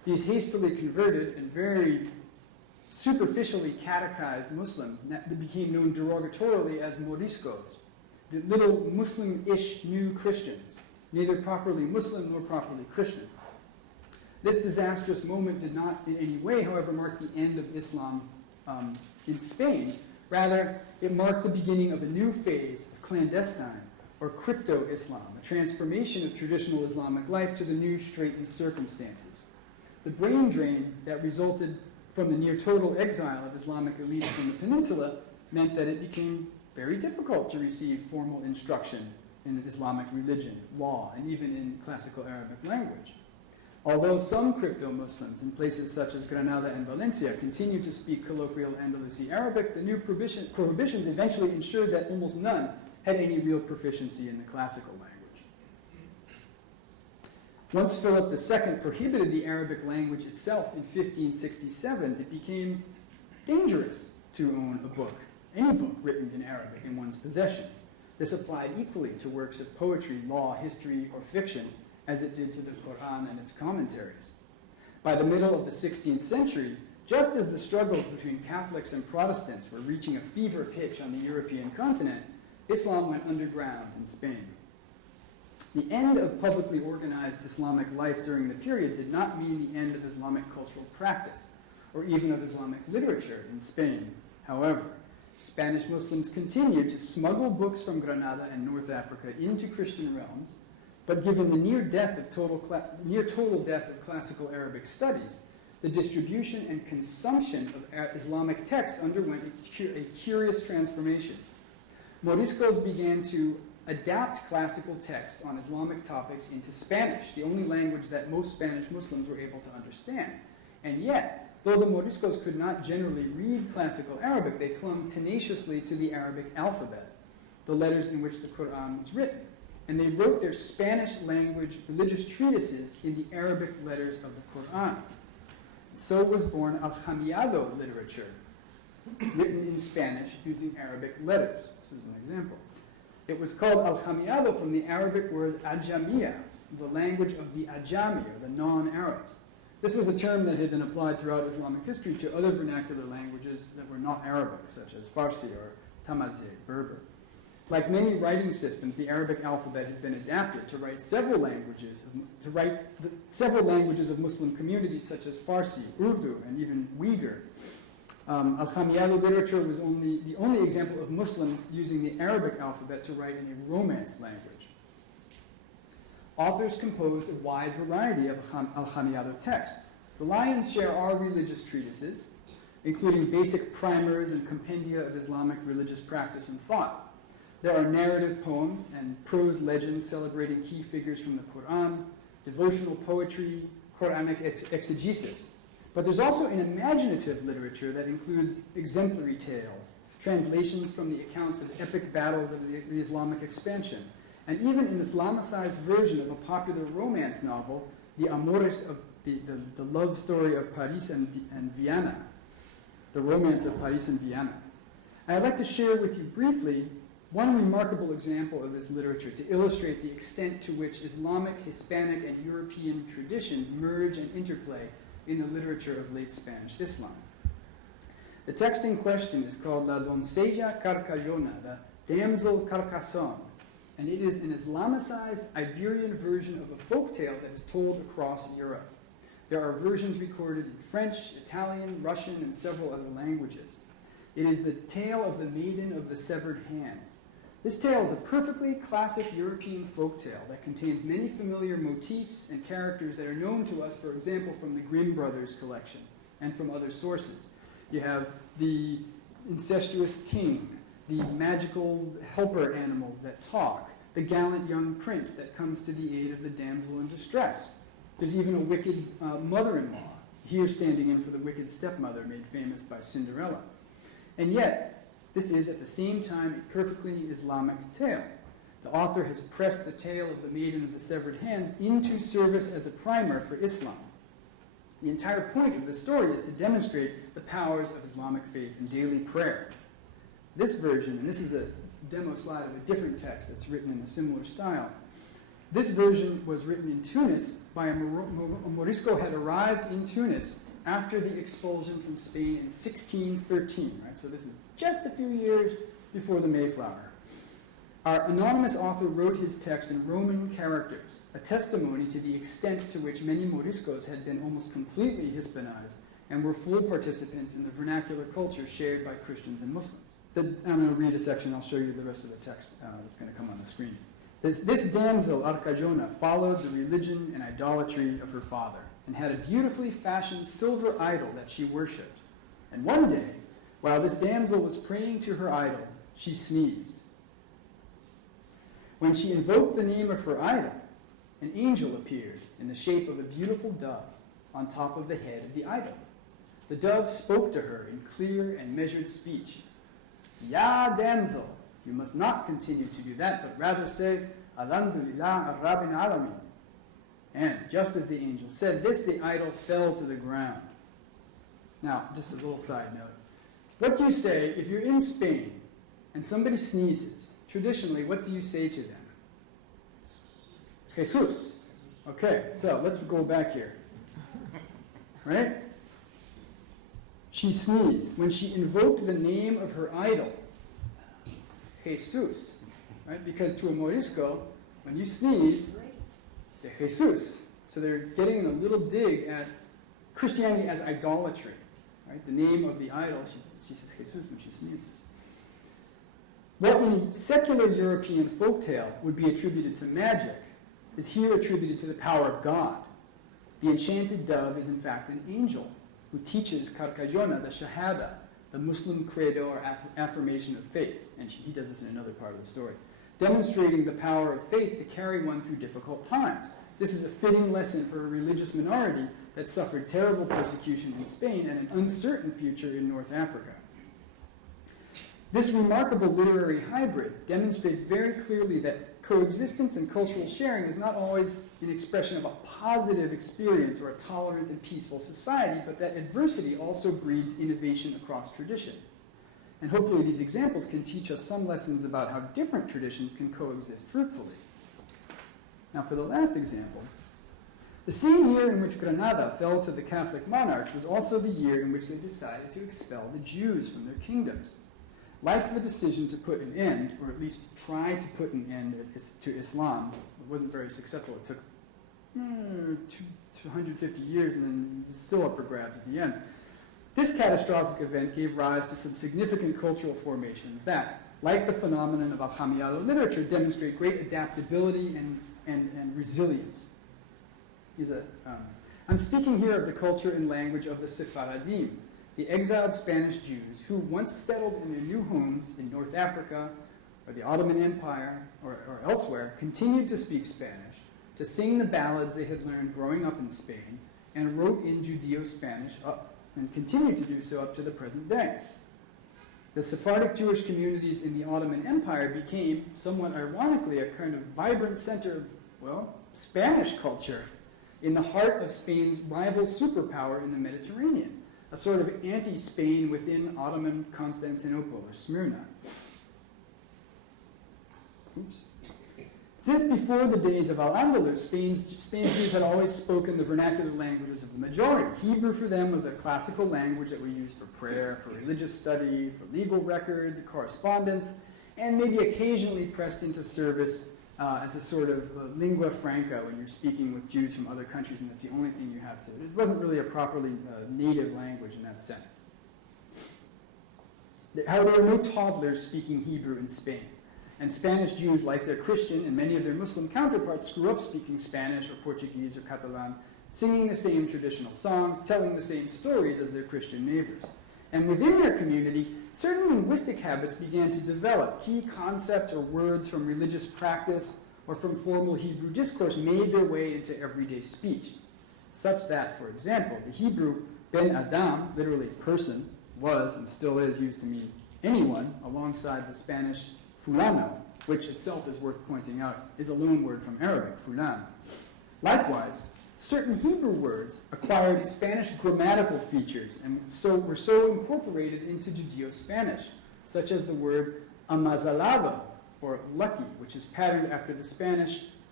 These hastily converted and very superficially catechized Muslims that became known derogatorily as Moriscos, the little Muslim-ish new Christians, neither properly Muslim nor properly Christian. This disastrous moment did not in any way, however, mark the end of Islam in Spain. Rather, it marked the beginning of a new phase of clandestine or crypto-Islam, a transformation of traditional Islamic life to the new straitened circumstances. The brain drain that resulted from the near total exile of Islamic elites from the peninsula meant that it became very difficult to receive formal instruction in Islamic religion, law, and even in classical Arabic language. Although some crypto-Muslims in places such as Granada and Valencia continued to speak colloquial Andalusi Arabic, the new prohibitions eventually ensured that almost none had any real proficiency in the classical language. Once Philip II prohibited the Arabic language itself in 1567, it became dangerous to own a book, any book written in Arabic in one's possession. This applied equally to works of poetry, law, history, or fiction, as it did to the Quran and its commentaries. By the middle of the 16th century, just as the struggles between Catholics and Protestants were reaching a fever pitch on the European continent, Islam went underground in Spain. The end of publicly organized Islamic life during the period did not mean the end of Islamic cultural practice, or even of Islamic literature in Spain. However, Spanish Muslims continued to smuggle books from Granada and North Africa into Christian realms, but given the near total death of classical Arabic studies, the distribution and consumption of Islamic texts underwent a curious transformation. Moriscos began to adapt classical texts on Islamic topics into Spanish, the only language that most Spanish Muslims were able to understand. And yet, though the Moriscos could not generally read classical Arabic, they clung tenaciously to the Arabic alphabet, the letters in which the Quran was written. And they wrote their Spanish language religious treatises in the Arabic letters of the Quran. So was born Aljamiado literature, written in Spanish using Arabic letters. This is an example. It was called Aljamiado from the Arabic word Ajamiya, the language of the Ajami, or the non-Arabs. This was a term that had been applied throughout Islamic history to other vernacular languages that were not Arabic, such as Farsi or Tamazight, Berber. Like many writing systems, the Arabic alphabet has been adapted to write several languages of Muslim communities, such as Farsi, Urdu, and even Uyghur. Al-Khamiyalu literature was the only example of Muslims using the Arabic alphabet to write in a Romance language. Authors composed a wide variety of Al-Khamiyalu texts. The lion's share are religious treatises, including basic primers and compendia of Islamic religious practice and thought. There are narrative poems and prose legends celebrating key figures from the Quran, devotional poetry, Quranic exegesis. But there's also an imaginative literature that includes exemplary tales, translations from the accounts of epic battles of the Islamic expansion, and even an Islamicized version of a popular romance novel, the Amores of the love story of Paris and Vienna, the romance of Paris and Vienna. I'd like to share with you briefly one remarkable example of this literature to illustrate the extent to which Islamic, Hispanic, and European traditions merge and interplay in the literature of late Spanish Islam. The text in question is called La Doncella Carcajona, the Damsel Carcassonne, and it is an Islamicized Iberian version of a folktale that is told across Europe. There are versions recorded in French, Italian, Russian, and several other languages. It is the tale of the Maiden of the Severed Hands. This tale is a perfectly classic European folktale that contains many familiar motifs and characters that are known to us, for example, from the Grimm Brothers collection and from other sources. You have the incestuous king, the magical helper animals that talk, the gallant young prince that comes to the aid of the damsel in distress. There's even a wicked mother-in-law, here standing in for the wicked stepmother made famous by Cinderella. And yet, this is at the same time a perfectly Islamic tale. The author has pressed the tale of the Maiden of the Severed Hands into service as a primer for Islam. The entire point of the story is to demonstrate the powers of Islamic faith and daily prayer. This version, and this is a demo slide of a different text that's written in a similar style, This version was written in Tunis by a Morisco had arrived in Tunis after the expulsion from Spain in 1613, right? So this is just a few years before the Mayflower. Our anonymous author wrote his text in Roman characters, a testimony to the extent to which many Moriscos had been almost completely Hispanized and were full participants in the vernacular culture shared by Christians and Muslims. I'm going to read a section, I'll show you the rest of the text that's going to come on the screen. This damsel, Arcajona, followed the religion and idolatry of her father and had a beautifully fashioned silver idol that she worshipped. And one day, while this damsel was praying to her idol, she sneezed. When she invoked the name of her idol, an angel appeared in the shape of a beautiful dove on top of the head of the idol. The dove spoke to her in clear and measured speech. Ya damsel, you must not continue to do that, but rather say, Al-Andalus, Rabbil Alamin. And just as the angel said this, the idol fell to the ground. Now, just a little side note. What do you say if you're in Spain and somebody sneezes? Traditionally, what do you say to them? Jesus. Okay, so let's go back here. Right? She sneezed. When she invoked the name of her idol, Jesus, right? Because to a Morisco, when you sneeze, you say Jesus. So they're getting in a little dig at Christianity as idolatry, right? The name of the idol, she says Jesus when she sneezes. What in secular European folktale would be attributed to magic is here attributed to the power of God. The enchanted dove is in fact an angel who teaches Carcajona the Shahada, the Muslim credo or affirmation of faith, and he does this in another part of the story, demonstrating the power of faith to carry one through difficult times. This is a fitting lesson for a religious minority that suffered terrible persecution in Spain and an uncertain future in North Africa. This remarkable literary hybrid demonstrates very clearly that coexistence and cultural sharing is not always an expression of a positive experience or a tolerant and peaceful society, but that adversity also breeds innovation across traditions. And hopefully these examples can teach us some lessons about how different traditions can coexist fruitfully. Now for the last example, the same year in which Granada fell to the Catholic monarchs was also the year in which they decided to expel the Jews from their kingdoms. Like the decision to put an end, or at least try to put an end to Islam, it wasn't very successful. It took 250 years and then it was still up for grabs at the end. This catastrophic event gave rise to some significant cultural formations that, like the phenomenon of Aljamiado literature, demonstrate great adaptability and resilience. I'm speaking here of the culture and language of the Sephardim, the exiled Spanish Jews who once settled in their new homes in North Africa or the Ottoman Empire or elsewhere continued to speak Spanish, to sing the ballads they had learned growing up in Spain, and wrote in Judeo-Spanish and continue to do so up to the present day. The Sephardic Jewish communities in the Ottoman Empire became, somewhat ironically, a kind of vibrant center of, Spanish culture in the heart of Spain's rival superpower in the Mediterranean, a sort of anti-Spain within Ottoman Constantinople or Smyrna. Oops. Since before the days of Al-Andalus, Spain's Jews had always spoken the vernacular languages of the majority. Hebrew for them was a classical language that we used for prayer, for religious study, for legal records, correspondence, and maybe occasionally pressed into service as a sort of lingua franca when you're speaking with Jews from other countries and that's the only thing you have to. It wasn't really a properly native language in that sense. However, there were no toddlers speaking Hebrew in Spain. And Spanish Jews, like their Christian and many of their Muslim counterparts, grew up speaking Spanish or Portuguese or Catalan, singing the same traditional songs, telling the same stories as their Christian neighbors. And within their community, certain linguistic habits began to develop. Key concepts or words from religious practice or from formal Hebrew discourse made their way into everyday speech, such that, for example, the Hebrew ben Adam, literally person, was and still is used to mean anyone, alongside the Spanish fulano, which itself is worth pointing out, is a loan word from Arabic, fulan. Likewise, certain Hebrew words acquired Spanish grammatical features and were so incorporated into Judeo-Spanish, such as the word amazalado, or lucky, which is patterned after the Spanish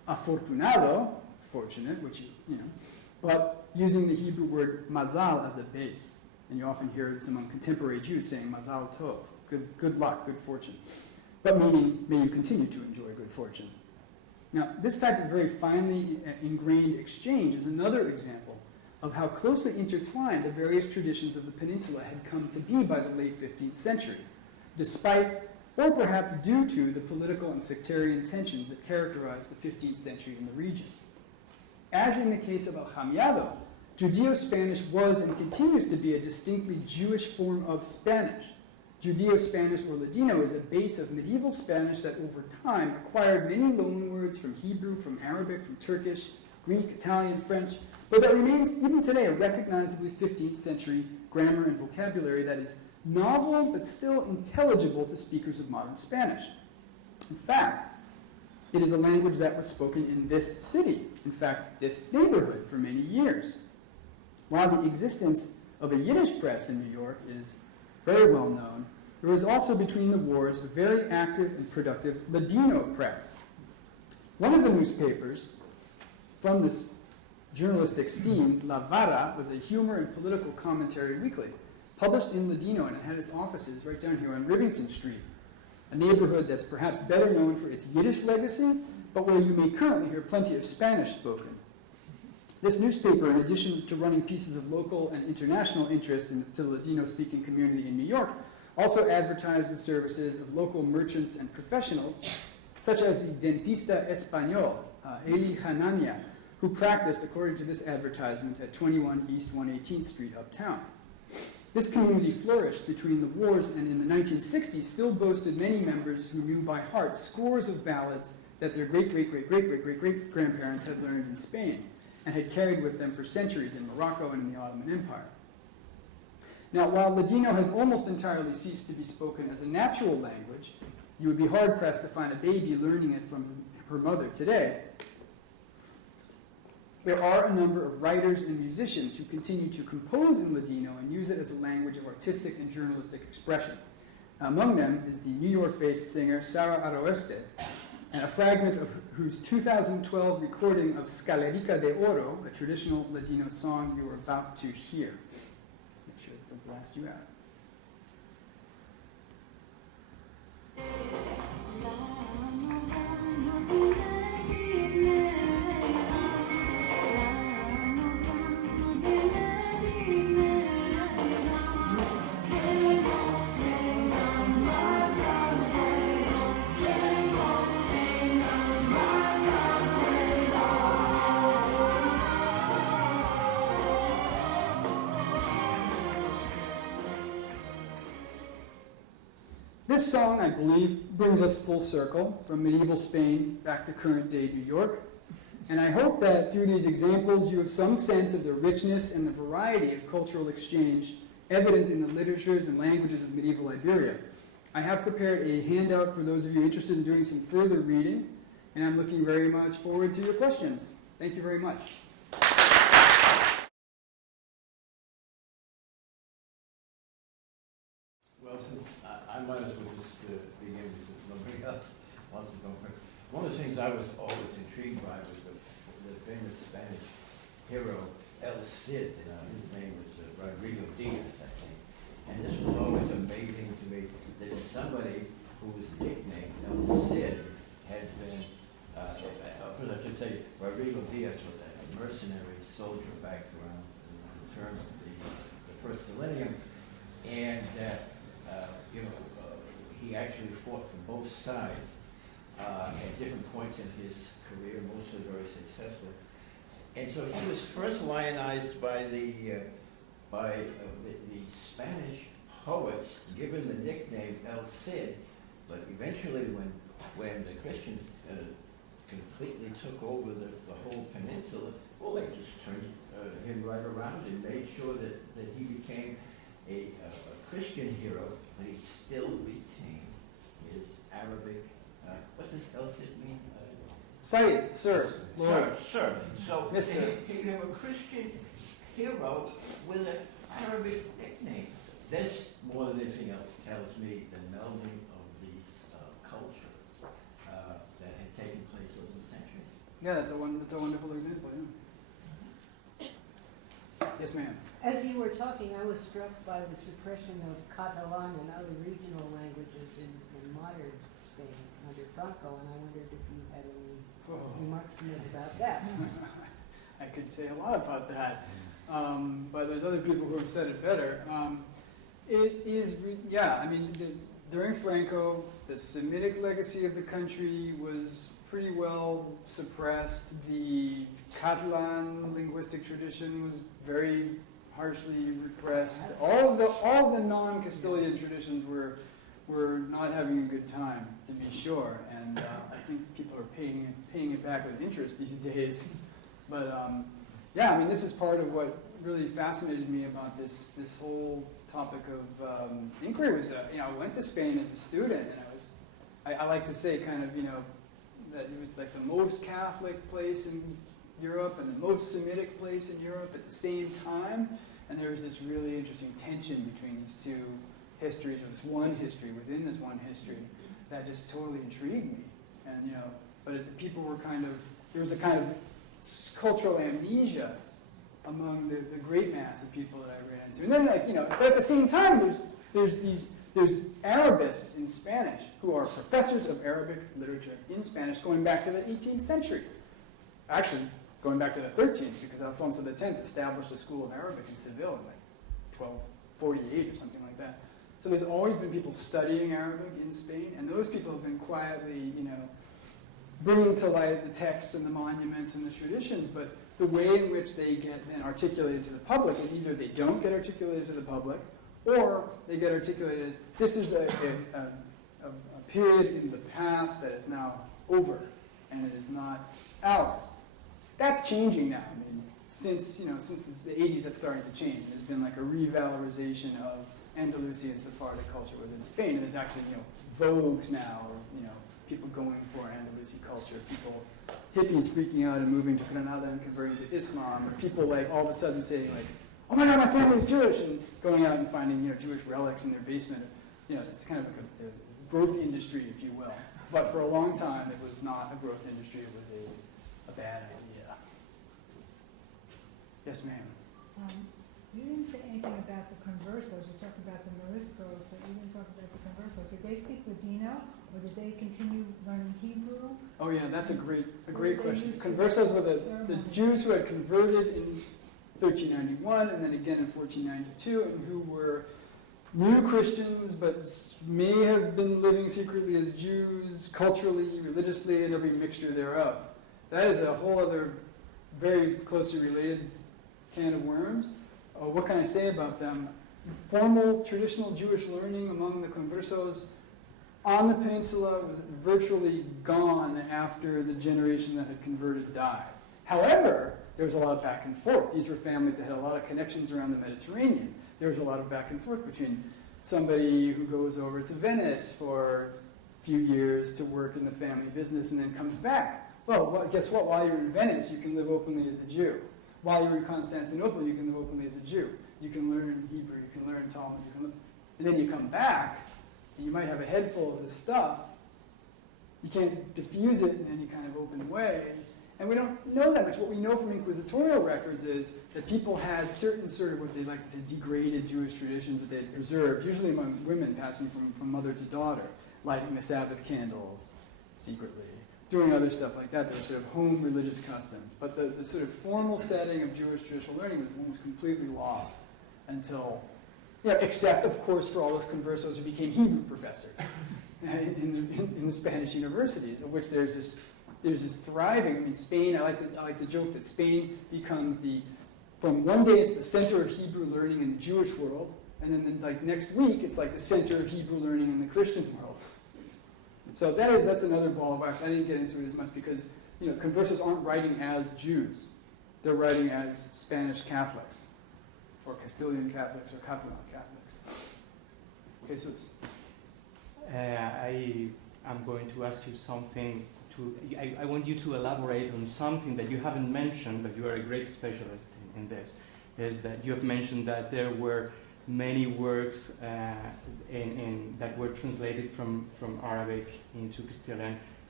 afortunado, fortunate, which you know, but using the Hebrew word mazal as a base. And you often hear this among contemporary Jews saying mazal tov, good luck, good fortune. But meaning, may you continue to enjoy good fortune. Now, this type of very finely ingrained exchange is another example of how closely intertwined the various traditions of the peninsula had come to be by the late 15th century, despite, or perhaps due to, the political and sectarian tensions that characterized the 15th century in the region. As in the case of Aljamiado, Judeo-Spanish was and continues to be a distinctly Jewish form of Spanish. Judeo-Spanish or Ladino is a base of medieval Spanish that over time acquired many loanwords from Hebrew, from Arabic, from Turkish, Greek, Italian, French, but that remains even today a recognizably 15th century grammar and vocabulary that is novel but still intelligible to speakers of modern Spanish. In fact, it is a language that was spoken in this city, in fact, this neighborhood for many years. While the existence of a Yiddish press in New York is very well known, there was also between the wars a very active and productive Ladino press. One of the newspapers from this journalistic scene, La Vara, was a humor and political commentary weekly, published in Ladino, and it had its offices right down here on Rivington Street, a neighborhood that's perhaps better known for its Yiddish legacy, but where you may currently hear plenty of Spanish spoken. This newspaper, in addition to running pieces of local and international interest to the Ladino-speaking community in New York, also advertised the services of local merchants and professionals, such as the dentista español, Eli Hanania, who practiced, according to this advertisement, at 21 East 118th Street uptown. This community flourished between the wars, and in the 1960s still boasted many members who knew by heart scores of ballads that their great-great-great-great-great-great-grandparents had learned in Spain and had carried with them for centuries in Morocco and in the Ottoman Empire. Now, while Ladino has almost entirely ceased to be spoken as a natural language, you would be hard-pressed to find a baby learning it from her mother today. There are a number of writers and musicians who continue to compose in Ladino and use it as a language of artistic and journalistic expression. Among them is the New York-based singer Sara Aroeste, and a fragment of whose 2012 recording of Scalerica de Oro, a traditional Ladino song you are about to hear. Let's make sure it don't blast you out. This song, I believe, brings us full circle from medieval Spain back to current-day New York. And I hope that through these examples you have some sense of the richness and the variety of cultural exchange evident in the literatures and languages of medieval Iberia. I have prepared a handout for those of you interested in doing some further reading, and I'm looking very much forward to your questions. Thank you very much. Well, since I might as well just begin since nobody else wants to go first. One of the things I was always intrigued by was the famous Spanish hero El Cid. His name was Rodrigo Diaz, I think. And this was always amazing to me that somebody whose nickname El Cid had been, first I should say, Rodrigo Diaz was a mercenary soldier back around the turn of the first millennium. And he actually fought for both sides at different points in his career, mostly very successful. And so he was first lionized by the Spanish poets, given the nickname El Cid. But eventually, when the Christians completely took over the whole peninsula, well, they just turned him right around and made sure that he became a Christian hero, but he still retained his Arabic. What does El Cid mean? Sayyid, sir, Lord. Sir. So Mister. you have a Christian hero with an Arabic nickname. This, more than anything else, tells me the melding of these cultures that had taken place over the centuries. Yeah, that's a wonderful example, yeah. Yes, ma'am. As you were talking, I was struck by the suppression of Catalan and other regional languages in modern Spain under Franco, and I wondered if you had any remarks to make about that. I could say a lot about that, but there's other people who have said it better. It is, yeah, I mean, during Franco, the Semitic legacy of the country was pretty well suppressed. The Catalan linguistic tradition was very harshly repressed. All of the non-Castilian traditions were not having a good time, to be sure, and I think people are paying it back with interest these days. But yeah, I mean, this is part of what really fascinated me about this whole topic of inquiry. Was I went to Spain as a student, and I like to say kind of that it was like the most Catholic place in Europe and the most Semitic place in Europe at the same time, and there was this really interesting tension between these two histories, or this one history within this one history, that just totally intrigued me. And but people were there was a kind of cultural amnesia among the great mass of people that I ran into. And then but at the same time there's Arabists in Spanish who are professors of Arabic literature in Spanish going back to the 18th century. Actually, going back to the 13th, because Alfonso X established a school of Arabic in Seville in like 1248 or something like that. So there's always been people studying Arabic in Spain, and those people have been quietly, bringing to light the texts and the monuments and the traditions, but the way in which they get then articulated to the public is either they don't get articulated to the public, or they get articulated as this is a period in the past that is now over, and it is not ours. That's changing now. I mean, since it's the 80s, that's starting to change. There's been like a revalorization of Andalusi and Sephardic culture within Spain, and there's actually vogues now, or people going for Andalusi culture, people, hippies freaking out and moving to Granada and converting to Islam, or people like all of a sudden saying like, oh my God, my family's Jewish, and going out and finding Jewish relics in their basement. It's kind of like a growth industry, if you will. But for a long time, it was not a growth industry; it was a bad idea. Yes, ma'am. You didn't say anything about the conversos. You talked about the Moriscos, but you didn't talk about the conversos. Did they speak Ladino, or did they continue learning Hebrew? Oh yeah, that's a great question. Conversos were the Jews who had converted in 1391 and then again in 1492, and who were new Christians but may have been living secretly as Jews, culturally, religiously, and every mixture thereof. That is a whole other very closely related can of worms. What can I say about them? Formal traditional Jewish learning among the conversos on the peninsula was virtually gone after the generation that had converted died. However, there was a lot of back and forth. These were families that had a lot of connections around the Mediterranean. There was a lot of back and forth between somebody who goes over to Venice for a few years to work in the family business and then comes back. Well, guess what? While you're in Venice, you can live openly as a Jew. While you're in Constantinople, you can live openly as a Jew. You can learn Hebrew, you can learn Talmud, and then you come back, and you might have a head full of this stuff. You can't diffuse it in any kind of open way. And we don't know that much. What we know from inquisitorial records is that people had certain sort of what they like to say degraded Jewish traditions that they had preserved, usually among women passing from mother to daughter, lighting the Sabbath candles secretly, doing other stuff like that. There were sort of home religious customs. But the sort of formal setting of Jewish traditional learning was almost completely lost until, except, of course, for all those conversos who became Hebrew professors in the Spanish universities, of which there's this thriving. I mean, Spain, I like to joke that Spain becomes from one day it's the center of Hebrew learning in the Jewish world, and then like next week it's like the center of Hebrew learning in the Christian world. So that's another ball of wax. I didn't get into it as much because conversos aren't writing as Jews; they're writing as Spanish Catholics, or Castilian Catholics, or Catalan Catholics. Okay, so I am going to ask you something. I want you to elaborate on something that you haven't mentioned, but you are a great specialist in this. Is that you have mentioned that there were many works that were translated from Arabic into Castilian.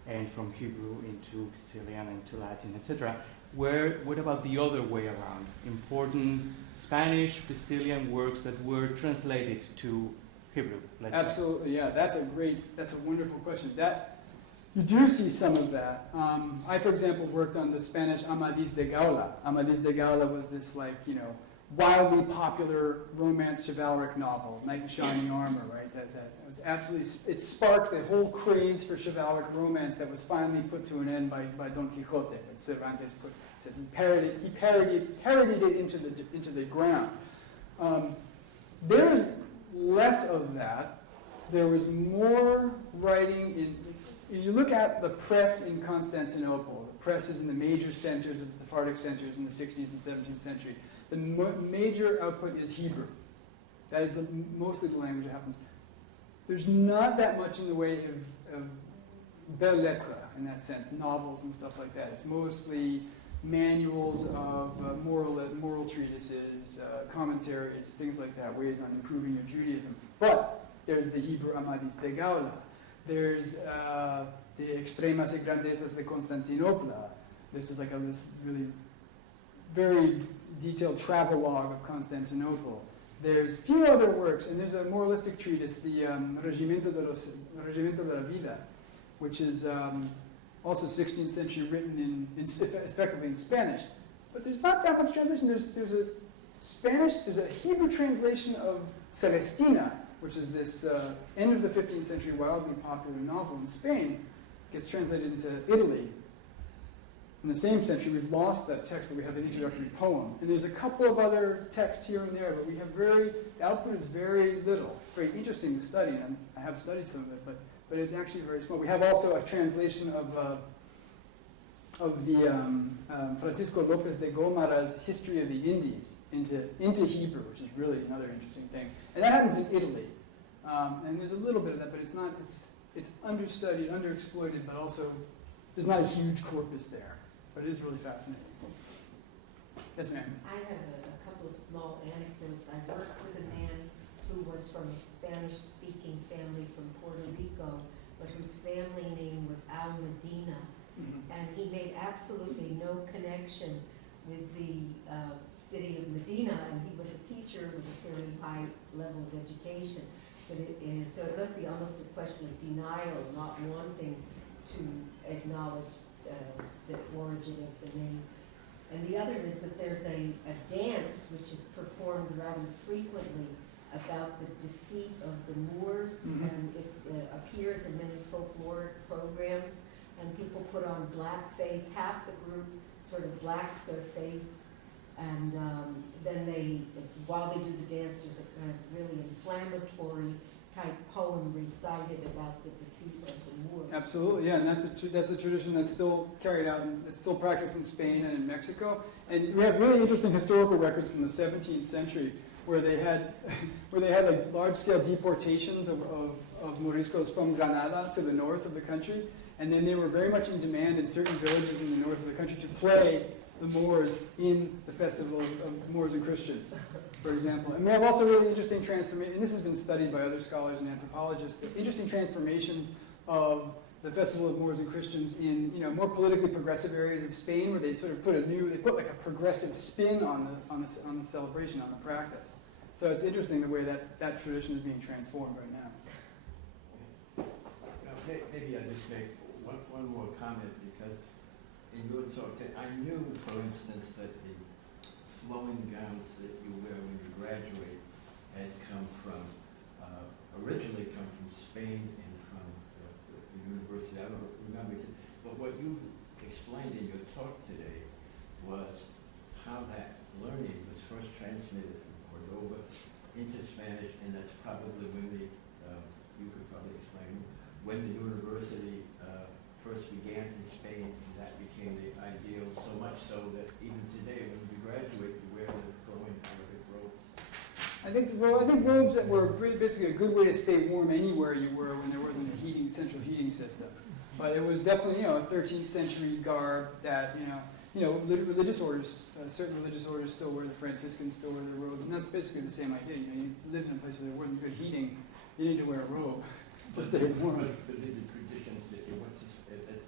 and from Hebrew into Castilian, into Latin, etc. What about the other way around? Important Spanish, Castilian works that were translated to Hebrew, let's say. Absolutely, yeah. That's a wonderful question. You do see some of that. I, for example, worked on the Spanish Amadís de Gaula. Amadís de Gaula was this, wildly popular romance chivalric novel, Knight in Shining Armor, right? That was absolutely, it sparked the whole craze for chivalric romance that was finally put to an end by Don Quixote. That Cervantes said he parodied it into the ground. There's less of that. There was more writing you look at the press in Constantinople. The press is in the major centers of Sephardic centers in the 16th and 17th century. The major output is Hebrew. That is mostly the language that happens. There's not that much in the way of belles lettres in that sense, novels and stuff like that. It's mostly manuals of moral treatises, commentaries, things like that, ways on improving your Judaism. But there's the Hebrew Amadís de Gaula. There's the Extremas y Grandezas de Constantinopla, which is this really very detailed travelogue of Constantinople. There's a few other works, and there's a moralistic treatise, the Regimiento de la Vida, which is also 16th century, written effectively in Spanish. But there's not that much translation. There's a Hebrew translation of Celestina, which is this end of the 15th century wildly popular novel in Spain, gets translated into Italy. In the same century, we've lost that text, but we have an introductory poem. And there's a couple of other texts here and there, but we have the output is very little. It's very interesting to study, and I have studied some of it, but it's actually very small. We have also a translation of the Francisco López de Gómara's History of the Indies into Hebrew, which is really another interesting thing. And that happens in Italy. And there's a little bit of that, but it's understudied, underexploited, but also there's not a huge corpus there. But it is really fascinating. Yes, ma'am. I have a couple of small anecdotes. I worked with a man who was from a Spanish-speaking family from Puerto Rico, but whose family name was Al-Medina. Mm-hmm. And he made absolutely no connection with the city of Medina, and he was a teacher with a fairly high level of education. But so it must be almost a question of denial, not wanting to acknowledge the origin of the name. And the other is that there's a dance which is performed rather frequently about the defeat of the Moors, Mm-hmm. and it appears in many folkloric programs, and people put on blackface. Half the group sort of blacks their face, and then while they do the dance, there's a kind of really inflammatory type poem recited about the defeat of the Moors. Absolutely, yeah, and that's a tradition that's still carried out, and it's still practiced in Spain and in Mexico. And we have really interesting historical records from the 17th century where they had large-scale deportations of Moriscos from Granada to the north of the country, and then they were very much in demand in certain villages in the north of the country to play the Moors in the festival of Moors and Christians, for example. And we have also really interesting transformations, and this has been studied by other scholars and anthropologists, the interesting transformations of the festival of Moors and Christians in more politically progressive areas of Spain, where they sort of put like a progressive spin on the celebration, on the practice. So it's interesting the way that tradition is being transformed right now. Maybe I just make one more comment, because in your talk, I knew, for instance, that the flowing gowns that you wear when you graduate had originally come from Spain and from the university. I don't remember, but what you explained in your talk today was how that learning was first transmitted from Cordoba into Spanish, and that's probably when you could probably explain, when the university first began in Spain, and that became the ideal, so much so that even today, when you graduate, you wear the flowing Arabic robes. I think robes that were basically a good way to stay warm anywhere you were when there wasn't a central heating system. But it was definitely, a 13th century garb that, religious orders, certain religious orders still wear, the Franciscans still wear their robes, and that's basically the same idea. You lived in a place where there wasn't good heating, you need to wear a robe to stay warm. But did the traditions that you went to, at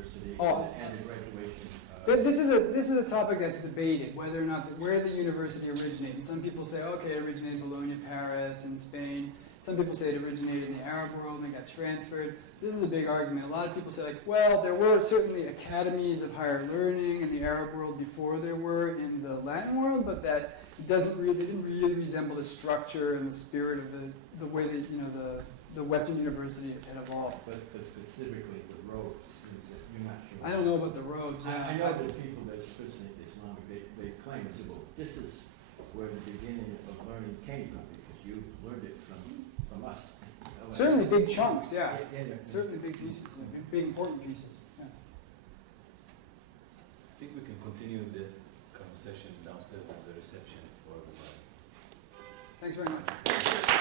University Oh. and the graduation. This is a topic that's debated, whether or not, where the university originated. Some people say, okay, it originated in Bologna, Paris, and Spain. Some people say it originated in the Arab world and got transferred. This is a big argument. A lot of people say, like, well, there were certainly academies of higher learning in the Arab world before there were in the Latin world, but that it doesn't really, they didn't really resemble the structure and the spirit of the way that, you know, the Western university had evolved. But specifically the robes, you're not sure. I don't know about the robes. I know that people that especially Islamic, they claim and say, well, this is where the beginning of learning came from, because you learned it from us. Certainly big chunks, yeah. Yeah. Certainly big pieces, big important pieces. Yeah. I think we can continue the conversation downstairs as a reception for everybody. Thanks very much.